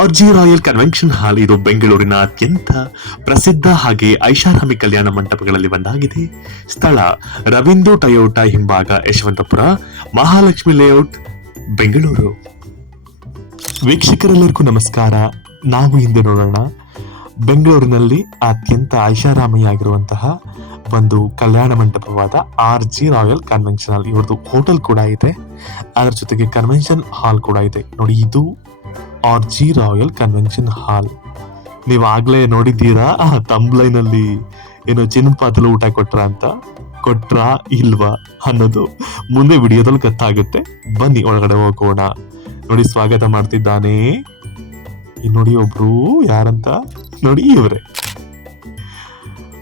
R G royal convention hall ಇದು ಬೆಂಗಳೂರಿನ ಅತ್ಯಂತ ಪ್ರಸಿದ್ಧ ಹಾಗೆ ಐಷಾರಾಮಿ ಕಲ್ಯಾಣ ಮಂಟಪಗಳಲ್ಲಿ ಒಂದಾಗಿದೆ. ಸ್ಥಳ ರವೀಂದ್ರ ಟಯೋಟಾ ಹಿಂಭಾಗ ಯಶವಂತಪುರ, ಮಹಾಲಕ್ಷ್ಮಿ ಲೇಔಟ್, ಬೆಂಗಳೂರು. ವೀಕ್ಷಕರೆಲ್ಲರಿಗೂ ನಮಸ್ಕಾರ. ನಾವು ಹಿಂದೆ ನೋಡೋಣ ಬೆಂಗಳೂರಿನಲ್ಲಿ ಅತ್ಯಂತ ಐಷಾರಾಮಿಯಾಗಿರುವಂತಹ ಒಂದು ಕಲ್ಯಾಣ ಮಂಟಪವಾದ R G royal convention hall. ಇವ್ರದ್ದು ಹೋಟೆಲ್ ಕೂಡ ಇದೆ. ಅದರ ಜೊತೆಗೆ ಕನ್ವೆನ್ಷನ್ ಹಾಲ್ ಕೂಡ ಇದೆ. ನೋಡಿ, ಇದು R G royal convention hall ನೀವು ಆಗಲೇ ನೋಡಿದ್ದೀರಾ? ತಂಬ್ಲೈನ್ ಅಲ್ಲಿ ಏನೋ ಚಿನ್ನ ಪಾತ್ರೆ ಊಟ ಕೊಟ್ರ ಅಂತ? ಕೊಟ್ರ ಇಲ್ವಾ ಅನ್ನೋದು. ಮುಂದೆ ವಿಡಿಯೋದಲ್ಲಿ ಗೊತ್ತಾಗುತ್ತೆ. ಬನ್ನಿ, ಒಳಗಡೆ ಹೋಗೋಣ. ನೋಡಿ, ಸ್ವಾಗತ ಮಾಡ್ತಿದ್ದಾನೆ. ನೋಡಿ ಒಬ್ರು ಯಾರಂತ? ನೋಡಿ, ಇವರೇ.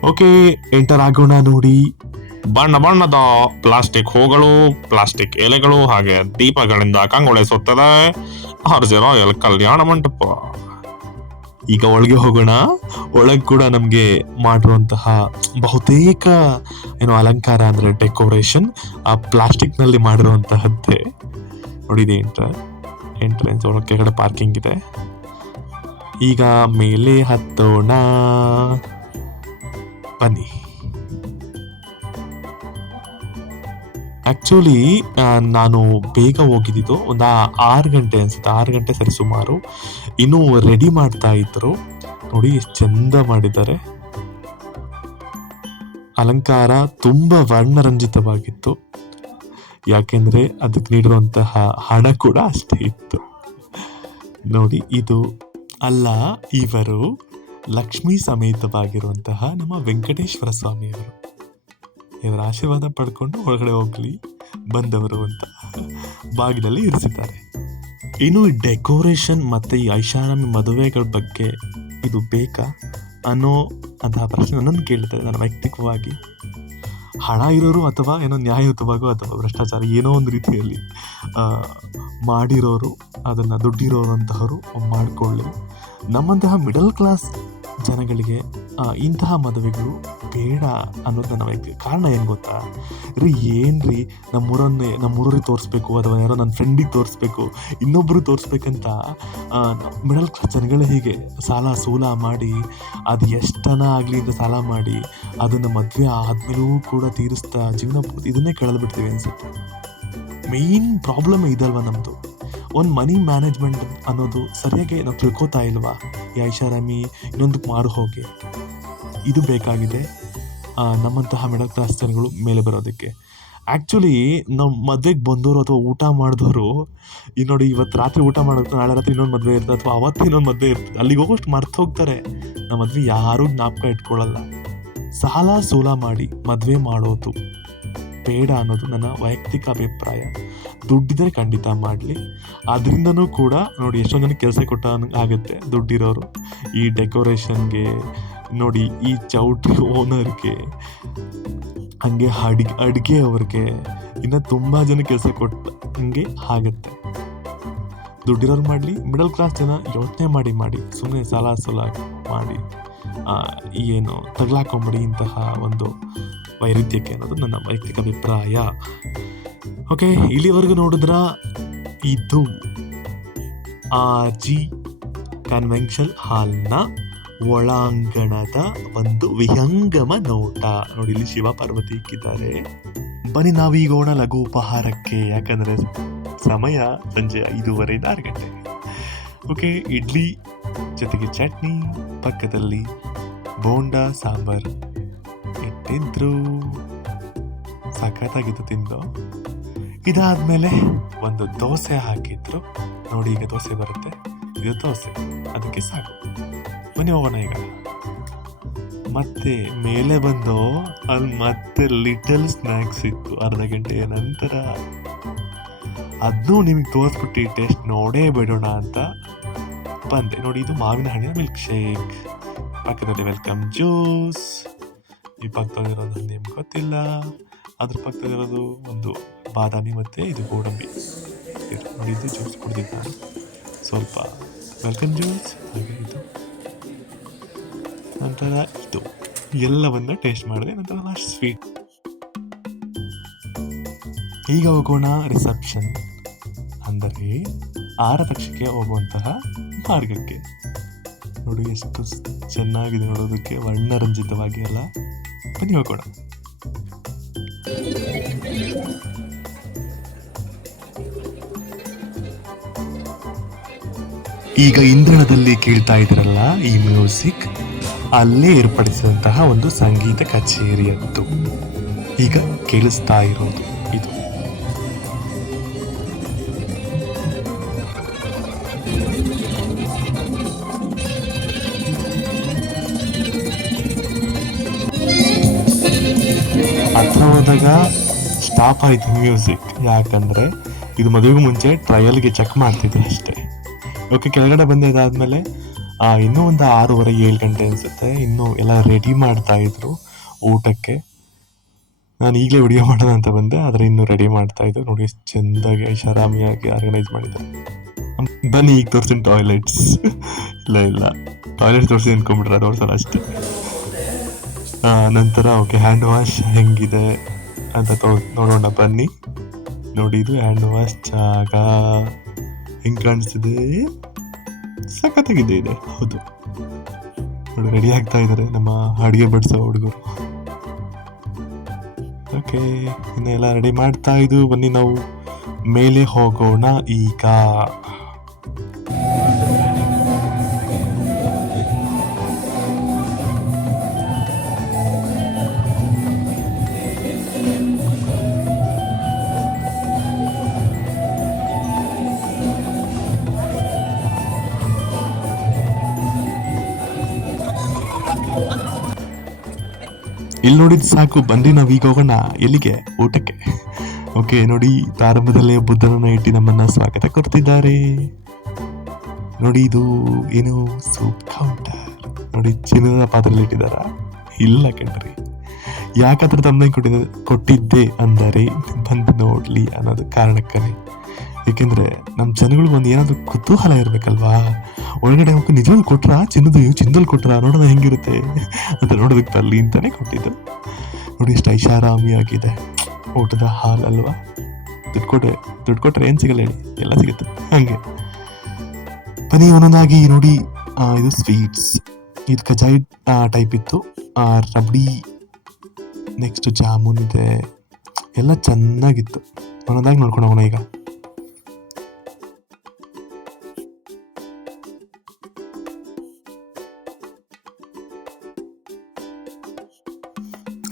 ಓಕೆ ಎಂಟರ್ ಆಗೋಣ ನೋಡಿ. ಬಣ್ಣ ಬಣ್ಣದ ಪ್ಲಾಸ್ಟಿಕ್ ಹೂಗಳು, ಪ್ಲಾಸ್ಟಿಕ್ ಎಲೆಗಳು ಹಾಗೆ ದೀಪಗಳಿಂದ ಕಂಗೊಳಿಸುತ್ತದೆ. ಆರ್ಜಿ ರಾಯಲ್ ಕಲ್ಯಾಣ ಮಂಟಪ. ಈಗ ಒಳಗೆ ಹೋಗೋಣ. ಒಳಗೆ ಕೂಡ ನಮಗೆ ಮಾಡಿರುವಂತಹ ಬಹುತೇಕ ಏನು ಅಲಂಕಾರ ಅಂದ್ರೆ ಡೆಕೋರೇಷನ್, ಆ ಪ್ಲಾಸ್ಟಿಕ್ನಲ್ಲಿ ಮಾಡಿರುವಂತಹದ್ದೇ ನೋಡಿದೆ ಎಂಟ್ರ, ಎಂಟ್ರೆನ್ಸ್ ಒಳಗೆ ಕಡೆ ಪಾರ್ಕಿಂಗ್ ಇದೆ. ಈಗ ಮೇಲೆ ಹತ್ತೋಣ. ಬನ್ನಿ. ಆಕ್ಚುಲಿ ನಾನು ಬೇಗ ಹೋಗಿದ್ದು ಒಂದು ಆರು ಗಂಟೆ ಅನ್ಸುತ್ತೆ. ಆರು ಗಂಟೆ ಸರಿ ಸುಮಾರು. ಇನ್ನೂ ರೆಡಿ ಮಾಡ್ತಾ ಇದ್ರು. ನೋಡಿ, ಎಷ್ಟು ಚಂದ ಮಾಡಿದ್ದಾರೆ. ಅಲಂಕಾರ ತುಂಬ ವರ್ಣರಂಜಿತವಾಗಿತ್ತು. ಯಾಕೆಂದ್ರೆ ಅದಕ್ಕೆ ನೀಡಿರುವಂತಹ ಹಣ ಕೂಡ ಅಷ್ಟೇ ಇತ್ತು. ನೋಡಿ, ಇದು ಅಲ್ಲ, ಇವರು ಲಕ್ಷ್ಮೀ ಸಮೇತವಾಗಿರುವಂತಹ ನಮ್ಮ ವೆಂಕಟೇಶ್ವರ ಸ್ವಾಮಿಯವರು. ಇವರ ಆಶೀರ್ವಾದ ಪಡ್ಕೊಂಡು ಒಳಗಡೆ ಹೋಗ್ಲಿ ಬಂದವರು ಅಂತ ಬಾಗಿಲಲ್ಲಿ ಇರಿಸಿದ್ದಾರೆ. ಇನ್ನು ಈ ಡೆಕೋರೇಷನ್ ಮತ್ತು ಈ ಐಷಾರಾಮಿ ಮದುವೆಗಳ ಬಗ್ಗೆ ಇದು ಬೇಕಾ ಅನ್ನೋ ಅಂತಹ ಪ್ರಶ್ನೆ ನನ್ನನ್ನು ಕೇಳ್ತಾರೆ ನನ್ನ ವೈಯಕ್ತಿಕವಾಗಿ. ಹಣ ಇರೋರು ಅಥವಾ ಏನೋ ನ್ಯಾಯಯುತವಾಗೋ ಅಥವಾ ಭ್ರಷ್ಟಾಚಾರ ಏನೋ ಒಂದು ರೀತಿಯಲ್ಲಿ ಮಾಡಿರೋರು, ಅದನ್ನು ದುಡ್ಡಿರೋರು ಅಂತಹವರು ಮಾಡಿಕೊಳ್ಳಿ. ನಮ್ಮಂತಹ ಮಿಡಲ್ ಕ್ಲಾಸ್ ಜನಗಳಿಗೆ ಇಂತಹ ಮದುವೆಗಳು ಬೇಡ ಅನ್ನೋದು ನನ್ನ ವೈಯಕ್ತಿಕ ಕಾರಣ ಏನು ಗೊತ್ತಾ? ರೀ ಏನ್ರಿ ನಮ್ಮೂರನ್ನೇ ನಮ್ಮೂರಿಗೆ ತೋರಿಸ್ಬೇಕು, ಅಥವಾ ಯಾರೋ ನನ್ನ ಫ್ರೆಂಡಿಗೆ ತೋರಿಸ್ಬೇಕು ಇನ್ನೊಬ್ಬರು ತೋರಿಸ್ಬೇಕಂತ ಮಿಡಲ್ ಕ್ಲಾಸ್ ಜನಗಳು ಹೀಗೆ ಸಾಲ ಸೂಲ ಮಾಡಿ, ಅದು ಎಷ್ಟನ ಆಗಲಿ ಅಂತ ಸಾಲ ಮಾಡಿ, ಅದನ್ನು ಮದುವೆ ಆದ್ಮೇಲೂ ಕೂಡ ತೀರಿಸ್ತಾ ಜೀವನ ಇದನ್ನೇ ಕಳೆದು ಬಿಡ್ತೀವಿ ಅನ್ಸುತ್ತೆ. ಮೇಯ್ನ್ ಪ್ರಾಬ್ಲಮ್ ಇದಲ್ವಾ ನಮ್ಮದು ಒಂದು ಮನಿ ಮ್ಯಾನೇಜ್ಮೆಂಟ್ ಅನ್ನೋದು ಸರಿಯಾಗಿ ನಾವು ತಿಳ್ಕೊತಾ ಇಲ್ವಾ? ಈ ಐಷಾರಾಮಿ ಇನ್ನೊಂದಕ್ಕೆ ಮಾರು ಹೋಗಿ. ಇದು ಬೇಕಾಗಿದೆ. ನಮ್ಮಂತಹ ಮಿಡಲ್ ಕ್ಲಾಸ್ ಜನಗಳು ಮೇಲೆ ಬರೋದಕ್ಕೆ. ಆ್ಯಕ್ಚುಲಿ ನಮ್ಮ ಮದುವೆಗೆ ಬಂದವರು ಅಥವಾ ಊಟ ಮಾಡಿದವರು ಈ ನೋಡಿ ಇವತ್ತು ರಾತ್ರಿ ಊಟ ಮಾಡೋದು, ನಾಳೆ ರಾತ್ರಿ ಇನ್ನೊಂದು ಮದುವೆ ಇರ್ತದೆ ಅಥವಾ ಅವತ್ತು ಇನ್ನೊಂದು ಮದುವೆ ಇರ್ತದೆ, ಅಲ್ಲಿಗೆ ಹೋಗೋಷ್ಟು ಮರ್ತು ಹೋಗ್ತಾರೆ. ನಮ್ಮ ಮದುವೆ ಯಾರೂ ಜ್ಞಾಪಕ ಇಟ್ಕೊಳ್ಳಲ್ಲ ಸಾಲ ಸೂಲ ಮಾಡಿ ಮದುವೆ ಮಾಡೋದು. ಬೇಡ ಅನ್ನೋದು ನನ್ನ ವೈಯಕ್ತಿಕ ಅಭಿಪ್ರಾಯ. ದುಡ್ಡಿದ್ರೆ ಖಂಡಿತ ಮಾಡಲಿ. ಅದರಿಂದನೂ ಕೂಡ ನೋಡಿ ಎಷ್ಟೊಂದು ಜನಕ್ಕೆ ಕೆಲಸ ಕೊಟ್ಟ ಆಗುತ್ತೆ ದುಡ್ಡಿರೋರು. ಈ ಡೆಕೋರೇಷನ್ಗೆ ನೋಡಿ ಈ ಚೌಟ್ರಿ ಓನರ್ಗೆ ಹಂಗೆ ಅಡಿಗೆ ಅಡುಗೆ ಅವ್ರಿಗೆ, ಇನ್ನು ತುಂಬ ಜನ ಕೆಲಸ ಕೊಟ್ಟ ಹಂಗೆ ಆಗುತ್ತೆ. ದುಡ್ಡಿರೋರು ಮಾಡಲಿ ಮಿಡಲ್ ಕ್ಲಾಸ್ ಜನ ಯೋಚನೆ ಮಾಡಿ ಮಾಡಿ ಸುಮ್ಮನೆ ಸಾಲ ಸಲ ಮಾಡಿ ಏನು ತಗ್ಲಾಕೊಂಬಿಡಿ ಇಂತಹ ಒಂದು ವೈರುಧ್ಯಕ್ಕೆ ಅನ್ನೋದು ನನ್ನ ವೈಯಕ್ತಿಕ ಅಭಿಪ್ರಾಯ. ಓಕೆ ಇಲ್ಲಿವರೆಗೂ ನೋಡಿದ್ರ ಇದು ಆ ಜಿ ಕನ್ವೆನ್ಷನ್ ಹಾಲ್ನ ಒಳಾಂಗಣದ ಒಂದು ವಿಹಂಗಮ ನೋಟ. ನೋಡಿ, ಇಲ್ಲಿ ಶಿವ ಪಾರ್ವತಿ ಇಕ್ಕಿದ್ದಾರೆ. ಬನ್ನಿ ನಾವೀಗೋಣ ಲಘು ಉಪಹಾರಕ್ಕೆ, ಯಾಕಂದ್ರೆ ಸಮಯ ಸಂಜೆ ಐದೂವರೆ ಆರು ಗಂಟೆ. ಓಕೆ ಇಡ್ಲಿ ಜೊತೆಗೆ ಚಟ್ನಿ, ಪಕ್ಕದಲ್ಲಿ ಬೋಂಡಾ, ಸಾಂಬಾರ್. ಇಟ್ಟಿದ್ರು ಸಖತ್ತಾಗಿತ್ತು ತಿಂದು. ಇದಾದ್ಮೇಲೆ ಒಂದು ದೋಸೆ ಹಾಕಿದ್ರು. ನೋಡಿ ಈಗ ದೋಸೆ ಬರುತ್ತೆ. ಇದು ದೋಸೆ. ಅದಕ್ಕೆ ಸಾಕು. ಬನ್ನಿ ಹೋಗೋಣ ಈಗ. ಮತ್ತೆ ಮೇಲೆ ಬಂದು ಅಲ್ಲಿ ಮತ್ತೆ ಲಿಟಲ್ ಸ್ನ್ಯಾಕ್ಸ್ ಇತ್ತು. ಅರ್ಧ ಗಂಟೆಯ ನಂತರ. ಅದನ್ನೂ ನಿಮಗೆ ತೋರಿಸ್ಬಿಟ್ಟು ಟೇಸ್ಟ್ ನೋಡೇ ಬಿಡೋಣ ಅಂತ ಬಂದೆ. ನೋಡಿ, ಇದು ಮಾವಿನ ಹಣ್ಣಿನ ಮಿಲ್ಕ್ ಶೇಕ್ ಪಕ್ಕದಲ್ಲಿ ವೆಲ್ಕಮ್ ಜ್ಯೂಸ್ ಈ ಪಕ್ಕದಲ್ಲಿರೋದು ನಿಮ್ಗೆ ಗೊತ್ತಿಲ್ಲ. ಅದ್ರ ಪಕ್ಕದಲ್ಲಿರೋದು ಒಂದು ಬಾದಾಮಿ ಮತ್ತು ಇದು ಗೋಡಂಬಿ. ಇದು ಜ್ಯೂಸ್ ಕುಡಿದಿದ್ದ ಸ್ವಲ್ಪ ವೆಲ್ಕಮ್ ಜ್ಯೂಸ್ ಹಾಗೆ ಇದು. ನಂತರ ಇದು. ಎಲ್ಲವನ್ನ ಟೇಸ್ಟ್ ಮಾಡಿದೆ, ನಂತರ ಲಾಸ್ಟ್ ಸ್ವೀಟ್ ಈಗ ಹೋಗೋಣ ರಿಸೆಪ್ಷನ್ ಅಂದರೆ ಆರತಕ್ಷಕ್ಕೆ ಹೋಗುವಂತಹ ಮಾರ್ಗಕ್ಕೆ. ನೋಡಿ, ಎಷ್ಟು ಚೆನ್ನಾಗಿದೆ ನೋಡೋದಕ್ಕೆ, ವರ್ಣರಂಜಿತವಾಗಿ ಎಲ್ಲ ಬನ್ನಿ ಈಗ ಇಂಧನದಲ್ಲಿ ಕೇಳ್ತಾ ಇದ್ರಲ್ಲ ಈ ಮ್ಯೂಸಿಕ್, ಅಲ್ಲೇ ಏರ್ಪಡಿಸಿದಂತಹ ಒಂದು ಸಂಗೀತ ಕಚೇರಿಯದ್ದು ಈಗ ಕೇಳಿಸ್ತಾ ಇರೋದು. ಹೋದಾಗ ಸ್ಟಾಪ್ ಆಯಿತು ಮ್ಯೂಸಿಕ್ ಯಾಕಂದರೆ ಇದು ಮದುವೆಗೂ ಮುಂಚೆ ಟ್ರಯಲ್ಗೆ ಚೆಕ್ ಮಾಡ್ತಿದ್ರು ಅಷ್ಟೇ. ಓಕೆ ಕೆಳಗಡೆ ಬಂದಿದ್ದಾದಮೇಲೆ ಇನ್ನೂ ಒಂದು ಆರೂವರೆ, ಏಳು ಗಂಟೆ ಅನಿಸುತ್ತೆ. ಇನ್ನೂ ಎಲ್ಲ ರೆಡಿ ಮಾಡ್ತಾ ಇದ್ರು ಊಟಕ್ಕೆ. ನಾನು ಈಗಲೇ ವಿಡಿಯೋ ಮಾಡೋಣ ಅಂತ ಬಂದೆ, ಆದರೆ ಇನ್ನೂ ರೆಡಿ ಮಾಡ್ತಾ ಇದ್ರು. ನೋಡಿ, ಎಷ್ಟು ಚೆಂದಾಗಿ, ಐಷಾರಾಮಿಯಾಗಿ ಆರ್ಗನೈಸ್ ಮಾಡಿದ್ದಾರೆ. ಬನ್ನಿ, ಈಗ ತೋರಿಸ್ತೀನಿ ಟಾಯ್ಲೆಟ್ಸ್ ಇಲ್ಲ ಇಲ್ಲ. ಟಾಯ್ಲೆಟ್ಸ್ ತೋರಿಸಿ ಅನ್ಕೊಂಬಿಟ್ರೆ ತೋರಿಸಲ್ಲ ಅಷ್ಟೇ. ನಂತರ ಓಕೆ ಹ್ಯಾಂಡ್ ವಾಶ್ ಹೆಂಗಿದೆ? ಅಂತ ತೋ, ನೋಡೋಣ, ಬನ್ನಿ. ನೋಡಿ, ಇದು ಹ್ಯಾಂಡ್ ವಾಶ್ ಜಾಗ. ಹೆಂಗೆ ಕಾಣಿಸ್ತಿದೆ? ಸಖತ್ತಾಗಿದೆ ಇದೆ. ಹೌದು. ನೋಡಿ ರೆಡಿ ಆಗ್ತಾ ಇದ್ದಾರೆ ನಮ್ಮ ಅಡುಗೆ ಬಡಿಸೋ ಹುಡುಗರು. ಓಕೆ ಇನ್ನೆಲ್ಲ ರೆಡಿ ಮಾಡ್ತಾ ಇದ್ದು ಬನ್ನಿ ನಾವು ಮೇಲೆ ಹೋಗೋಣ ಈಗ. ಇಲ್ಲಿ ನೋಡಿದ್ ಸಾಕು ಬಂದಿ ನಾವು ಈಗ ಹೋಗೋಣ, ಎಲ್ಲಿಗೆ? ಊಟಕ್ಕೆ. ಓಕೆ ನೋಡಿ, ಪ್ರಾರಂಭದಲ್ಲೇ ಬುದ್ಧನನ್ನು ಇಟ್ಟು ನಮ್ಮನ್ನ ಸ್ವಾಗತ ಕೊಡ್ತಿದ್ದಾರೆ. ನೋಡಿ, ಇದು ಏನು ಸೂಪ್ ಕೌಂಟರ್ ನೋಡಿ, ಚಿನ್ನದ ಪಾತ್ರೆಯಲ್ಲಿ ಇಟ್ಟಿದಾರ ಇಲ್ಲ ಕಣ್ರಿ. ಯಾಕಂದ್ರೆ ತಮ್ಮನೆ ಕೊಟ್ಟಿದ್ದ ಕೊಟ್ಟಿದ್ದೆ ಅಂದರೆ ಬಂದು ನೋಡ್ಲಿ ಅನ್ನೋದು ಕಾರಣಕ್ಕನೇ ಏಕೆಂದ್ರೆ ನಮ್ಮ ಜನಗಳಿಗೆ ಒಂದು ಏನಾದರೂ ಕುತೂಹಲ ಇರಬೇಕಲ್ವಾ? ಒಳಗಡೆ ಹೋಗಿ ನಿಜವಾಗ್ಲೂ ಕೊಟ್ರ? ಚಿನ್ನದು ಚಿನ್ನದಲ್ಲಿ ಕೊಟ್ರ? ನೋಡೋಣ ಹೆಂಗಿರುತ್ತೆ? ಅಂತ ನೋಡೋದಕ್ಕೆ ಅಲ್ಲಿ ಅಂತಾನೆ ಕೊಟ್ಟಿದ್ದು. ನೋಡಿ ಎಷ್ಟು ಐಷಾರಾಮಿಯಾಗಿದೆ. ಊಟದ ಹಾಲ್ ಅಲ್ವಾ? ದುಡ್ಡು ಕೊಟ್ರೆ ದುಡ್ಡು ಕೊಟ್ರೆ ಏನು ಸಿಗಲ್ಲ ಹೇಳಿ. ಎಲ್ಲ ಸಿಗುತ್ತೆ. ಹಂಗೆ. ಬನ್ನಿ, ಒಂದೊಂದಾಗಿ ನೋಡಿ ಇದು ಸ್ವೀಟ್ಸ್. ಇದು ಕಜಾಯಿ ಟೈಪ್ ಇತ್ತು. ರಬಡಿ, ನೆಕ್ಸ್ಟ್ ಜಾಮೂನ್ ಇದೆ. ಎಲ್ಲ ಚೆನ್ನಾಗಿತ್ತು. ಒಂದೊಂದಾಗಿ ನೋಡ್ಕೊಂಡು ಹೋಗೋಣ ಈಗ.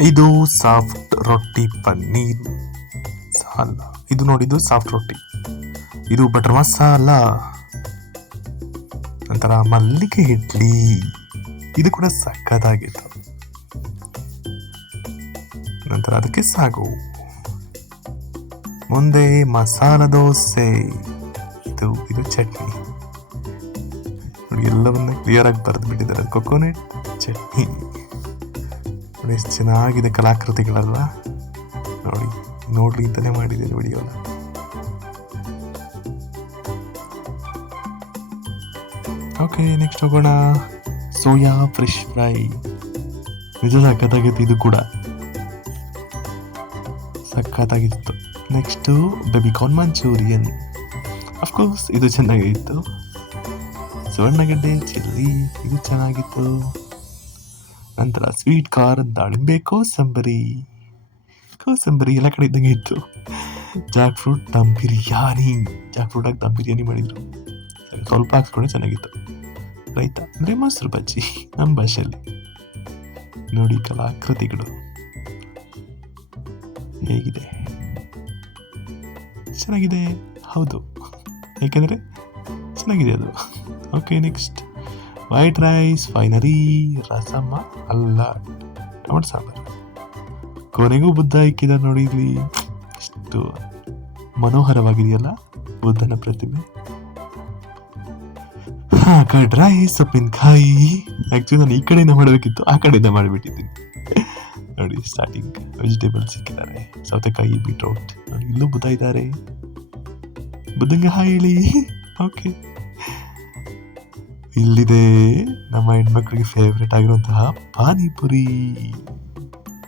ಇದು ಸಾಫ್ಟ್ ರೊಟ್ಟಿ ಪನ್ನೀರ್. ಸಾಲ. ಇದು ನೋಡಿದ್ದು ಸಾಫ್ಟ್ ರೊಟ್ಟಿ. ಇದು ಬಟರ್ ಮಸಾಲ. ನಂತರ ಮಲ್ಲಿಗೆ ಇಡ್ಲಿ. ಇದು ಕೂಡ ಸಕ್ಕತ್ತಾಗಿತ್ತು. ನಂತರ ಅದಕ್ಕೆ ಸಾಗು. ಮುಂದೆ ಮಸಾಲ ದೋಸೆ. ಇದು ಇದು ಚಟ್ನಿ. ನೋಡಿ, ಎಲ್ಲವನ್ನ ಕ್ಲಿಯರ್ ಆಗಿ ಬರೆದು ಬಿಟ್ಟಿದ್ದಾರೆ. ಕೊಕೊನೆಟ್ ಚಟ್ನಿ. ನೋಡಿ ಎಷ್ಟು ಚೆನ್ನಾಗಿದೆ ಕಲಾಕೃತಿಗಳಲ್ಲ? ನೋಡಿ, ನೋಡ್ಲಿ ಅಂತಲೇ ಮಾಡಿದ್ದೀನಿ ವಿಡಿಯೋನ. ಓಕೆ, ನೆಕ್ಸ್ಟ್ ಹೋಗೋಣ. Soya fresh fry. ನಿಜ ಸಖತ್ತಾಗಿತ್ತು ಇದು ಕೂಡ. ಸಖತ್ತಾಗಿತ್ತು. Next baby corn Manchurian. Of course ಇದು ಚೆನ್ನಾಗಿತ್ತು. ಸುವರ್ಣಗಡ್ಡೆ ಚಿಲ್ಲಿ, ಇದು ಚೆನ್ನಾಗಿತ್ತು. ನಂತರ ಸ್ವೀಟ್ ಕಾರ್ನ್ ದಾಳಿಂಬೆ ಕೋಸಂಬರಿ. ಕೋಸಂಬರಿ ಎಲ್ಲ ಕಡೆ ಇದ್ದಂಗೆ ಇತ್ತು. Jackfruit dum biryani. Jackfruit ಹಾಕಿ ದಮ್ ಬಿರಿಯಾನಿ ಮಾಡಿದ್ರು. ಸ್ವಲ್ಪ ಹಾಕ್ಸ್ಕೊಂಡೆ ಚೆನ್ನಾಗಿತ್ತು. ರೈತ ಅಂದರೆ ಮೊಸರು ಬಜ್ಜಿ, ನಮ್ಮ ಭಾಷೆಯಲ್ಲಿ. ನೋಡಿ ಕಲಾಕೃತಿಗಳು. ಹೇಗಿದೆ? ಚೆನ್ನಾಗಿದೆ. ಹೌದು. ಯಾಕೆಂದ್ರೆ ಚೆನ್ನಾಗಿದೆ ಅದು. ಓಕೆ ನೆಕ್ಸ್ಟ್ ವೈಟ್ ರೈಸ್ ಫೈನರಿ ರಸಮ್ಮ ಅಲ್ಲ ಟೊಮೆಟೊ ಸಾಂಬಾರು. ಕೊನೆಗೂ ಬುದ್ಧ ಇಕ್ಕಿದ ನೋಡಿ ಇಲ್ಲಿ. ಎಷ್ಟು ಮನೋಹರವಾಗಿದೆಯಲ್ಲ ಬುದ್ಧನ ಪ್ರತಿಮೆ. ಹಾ ಕರ್ಡ್ ರೈಸ್ ಸೊಪ್ಪಿನಕಾಯಿ ಆ್ಯಕ್ಚುಲಿ ನಾನು ಈ ಕಡೆಯಿಂದ ಮಾಡಬೇಕಿತ್ತು, ಆ ಕಡೆಯಿಂದ ಮಾಡಿಬಿಟ್ಟಿದ್ದೀನಿ. ನೋಡಿ ಸ್ಟಾರ್ಟಿಂಗ್ ವೆಜಿಟೇಬಲ್ಸ್ ಸಿಕ್ಕಿದ್ದಾರೆ ಸೌತೆಕಾಯಿ ಬೀಟ್ರೂಟ್ ಇಲ್ಲೂ ಬುದ್ಧ ಇದ್ದಾರೆ. ಬುದ್ಧಂಗೆ ಹಾಯ್ ಹೇಳಿ. ಓಕೆ ಇಲ್ಲಿದೆ ನಮ್ಮ ಹೆಣ್ಮಕ್ಳಿಗೆ ಫೇವ್ರೆಟ್ ಆಗಿರುವಂತಹ ಪಾನಿಪುರಿ.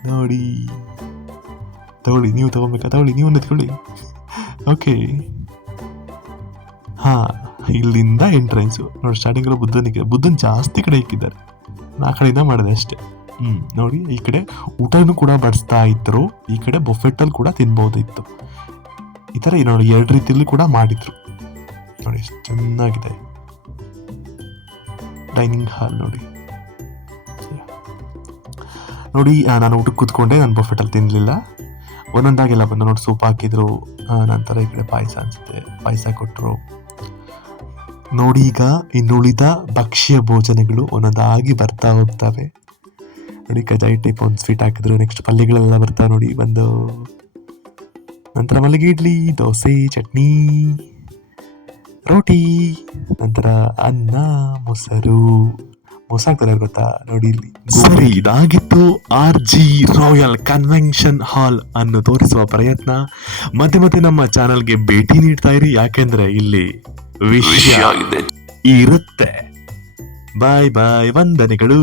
ನೋಡಿ. ತಗೊಳ್ಳಿ, ನೀವು ತಗೊಬೇಕಾ? ತಗೊಳ್ಳಿ, ನೀವು ಎತ್ಕೊಳ್ಳಿ. ಓಕೆ ಹಾ, ಇಲ್ಲಿಂದ ಎಂಟ್ರೆನ್ಸು ನೋಡಿ ಸ್ಟಾರ್ಟಿಂಗ್ ಬುದ್ಧನಿಗೆ, ಬುದ್ಧನ್ ಜಾಸ್ತಿ ಕಡೆ ಇಕ್ಕಿದ್ದಾರೆ. ನಾ ಕಡೆಯಿಂದ ಮಾಡಿದೆ ಅಷ್ಟೇ. ಹ್ಞೂ ನೋಡಿ, ಈ ಕಡೆ ಊಟನೂ ಕೂಡ ಬಡಿಸ್ತಾ ಇದ್ರು. ಈ ಕಡೆ ಬೊಫೆಟ್ಟಲ್ಲಿ ಕೂಡ ತಿನ್ಬೋದಿತ್ತು ಈ ಥರ ನೋಡಿ ಎರಡು ರೀತಿಯಲ್ಲಿ ಕೂಡ ಮಾಡಿದ್ರು. ನೋಡಿ, ಎಷ್ಟು ಚೆನ್ನಾಗಿದೆ. ಡೈನಿಂಗ್ ಹಾಲ್ ನೋಡಿ. ನೋಡಿ ನಾನು ಊಟಕ್ಕೆ ಕೂತ್ಕೊಂಡೆ, ನಾನು ಬಫೆಟಲ್ಲಿ ತಿನ್ನಲಿಲ್ಲ ಒಂದೊಂದಾಗೆಲ್ಲ ಬಂದು ನೋಡಿ ಸೂಪ್ ಹಾಕಿದ್ರು. ನಂತರ ಈ ಕಡೆ ಪಾಯಸ ಅನಿಸುತ್ತೆ. ಪಾಯಸ ಕೊಟ್ಟರು ನೋಡಿ ಈಗ ಇನ್ನುಳಿದ ಭಕ್ಷ್ಯ ಭೋಜನಗಳು ಒಂದೊಂದಾಗಿ ಬರ್ತಾ ಹೋಗ್ತವೆ. ನೋಡಿ ಕಜಾಯಿ ಟೈಪ್ ಒಂದು ಸ್ವೀಟ್ ಹಾಕಿದ್ರು. ನೆಕ್ಸ್ಟ್ ಪಲ್ಯಗಳೆಲ್ಲ ಬರ್ತಾವೆ ನೋಡಿ, ಬಂದು. ನಂತರ ಮಲ್ಲಿಗೆ ಇಡ್ಲಿ, ದೋಸೆ, ಚಟ್ನಿ. ರೋಟಿ ನಂತರ ಅನ್ನ ಮೊಸರು. ಮೊಸಾಗ್ತಾರೆ ಗೊತ್ತಾ? ನೋಡಿ ಇಲ್ಲಿ. ಸರಿ ಇದಾಗಿತ್ತು R G royal convention hall ಅನ್ನು ತೋರಿಸುವ ಪ್ರಯತ್ನ. ಮತ್ತೆ ಮತ್ತೆ ನಮ್ಮ ಚಾನಲ್ಗೆ ಭೇಟಿ ನೀಡ್ತಾ ಇರಿ. ಯಾಕೆಂದ್ರೆ ಇಲ್ಲಿ ವಿಷಯ ಇರುತ್ತೆ. ಬಾಯ್ ಬಾಯ್ ವಂದನೆಗಳು.